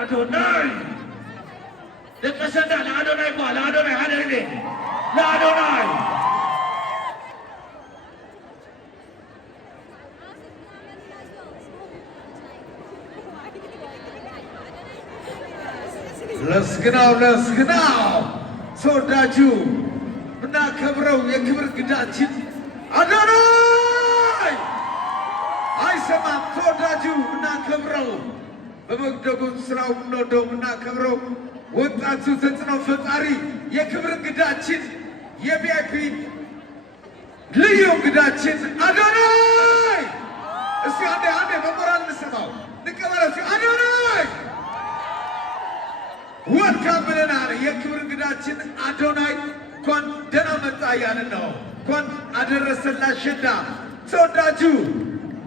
አዶናይ ለቀሰና ለአዶናይ ጓ ለአዶናይ ሀደሬ ለአዶናይ ለስግናው ተወዳጁ ምናከብረው የክብር እንግዳችን አዶናይ አይሰማም። ተወዳጁ ምናከብረው በመግደጉ ስራው ምንወደው ምናከብረው ወጣቱ ተጽዕኖ ፈጣሪ የክብር እንግዳችን የቪአይፒ ልዩ እንግዳችን አዶናይ እስቲ አንዴ በሞራል እንሰማው ንቀበለው። እስቲ አዶናይ ወልካም ብለናል። የክብር እንግዳችን አዶናይ እንኳን ደህና መጣ እያልን ነው። እንኳን አደረሰን ለአሸንዳ ተወዳጁ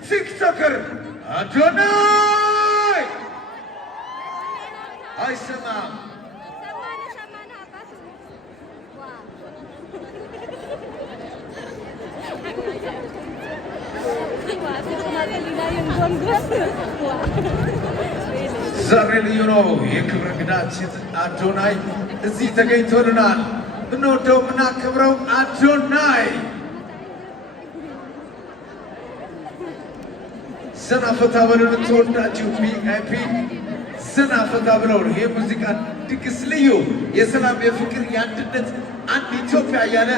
ቲክቶከር አዶናይ አይሰማም። ዛሬ ልዩ ነው። የክብር እንግዳችን አዶናይ እዚህ ተገኝቶልናል። እንወደው ምናከብረው አዶናይ ዘና ፈታ ብለው ተወዳጁ ቪአይፒ ዘና ፈታ ብለው የሙዚቃ ድግስ ልዩ የሰላም የፍቅር የአንድነት አንድ ኢትዮጵያ እያለ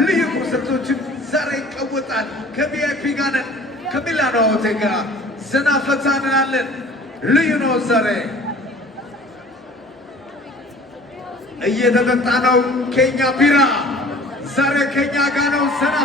ልዩ ኮንሰርቶችን ዛሬ ይቀወጣል። ከቪአይፒ ጋር ነን። ከሚላኖ ሆቴል ጋር ዘና ፈታ እንላለን። ልዩ ነው። ዛሬ እየተጠጣ ነው። ኬኛ ቢራ ዛሬ ከኛ ጋር ነው። ዘና